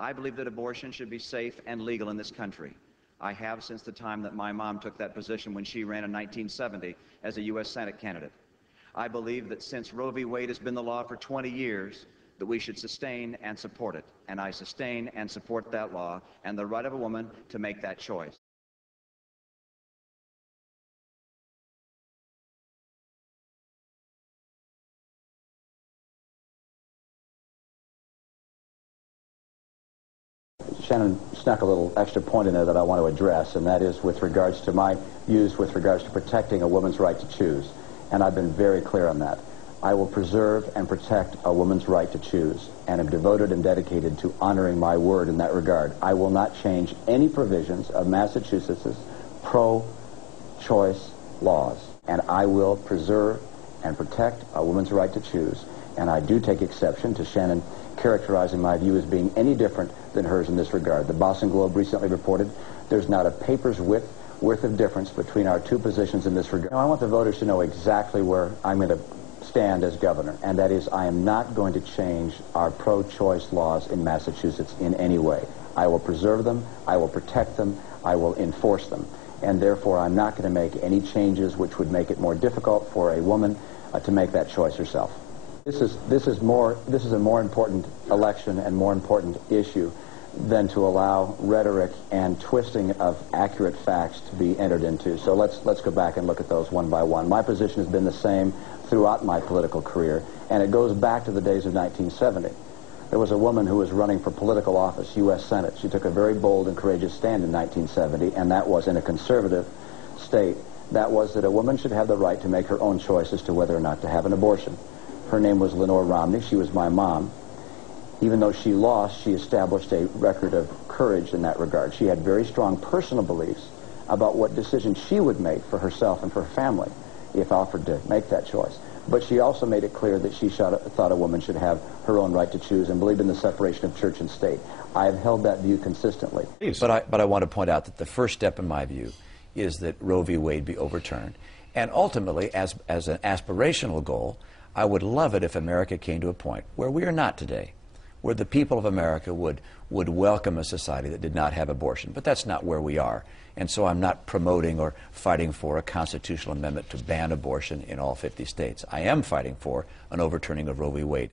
I believe that abortion should be safe and legal in this country. I have since the time that my mom took that position when she ran in 1970 as a U.S. Senate candidate. I believe that since Roe v. Wade has been the law for 20 years, that we should sustain and support it. And I sustain and support that law and the right of a woman to make that choice. Shannon snuck a little extra point in there that I want to address, and that is with regards to my views with regards to protecting a woman's right to choose. And I've been very clear on that. I will preserve and protect a woman's right to choose, and am devoted and dedicated to honoring my word in that regard. I will not change any provisions of Massachusetts' pro-choice laws, and I will preserve and protect a woman's right to choose. And I do take exception to Shannon characterizing my view as being any different than hers in this regard. The Boston Globe recently reported there's not a paper's worth of difference between our two positions in this regard. Now, I want the voters to know exactly where I'm going to stand as governor, and that is I am not going to change our pro-choice laws in Massachusetts in any way. I will preserve them, I will protect them, I will enforce them, and therefore I'm not going to make any changes which would make it more difficult for a woman to make that choice herself. This is a more important election and more important issue than to allow rhetoric and twisting of accurate facts to be entered into. So let's go back and look at those one by one. My position has been the same throughout my political career, and it goes back to the days of 1970. There was a woman who was running for political office, U.S. Senate. She took a very bold and courageous stand in 1970, and that was in a conservative state. That was that a woman should have the right to make her own choice as to whether or not to have an abortion. Her name was Romney. She was my mom. Even though she lost, she established a record of courage in that regard. She had very strong personal beliefs about what decision she would make for herself and for her family if offered to make that choice. But she also made it clear that she thought a woman should have her own right to choose and believed in the separation of church and state. I have held that view consistently. But I want to point out that the first step, in my view, is that Roe v. Wade be overturned. And ultimately, as an aspirational goal, I would love it if America came to a point where we are not today, where the people of America would welcome a society that did not have abortion. But that's not where we are. And so I'm not promoting or fighting for a constitutional amendment to ban abortion in all 50 states. I am fighting for an overturning of Roe v. Wade.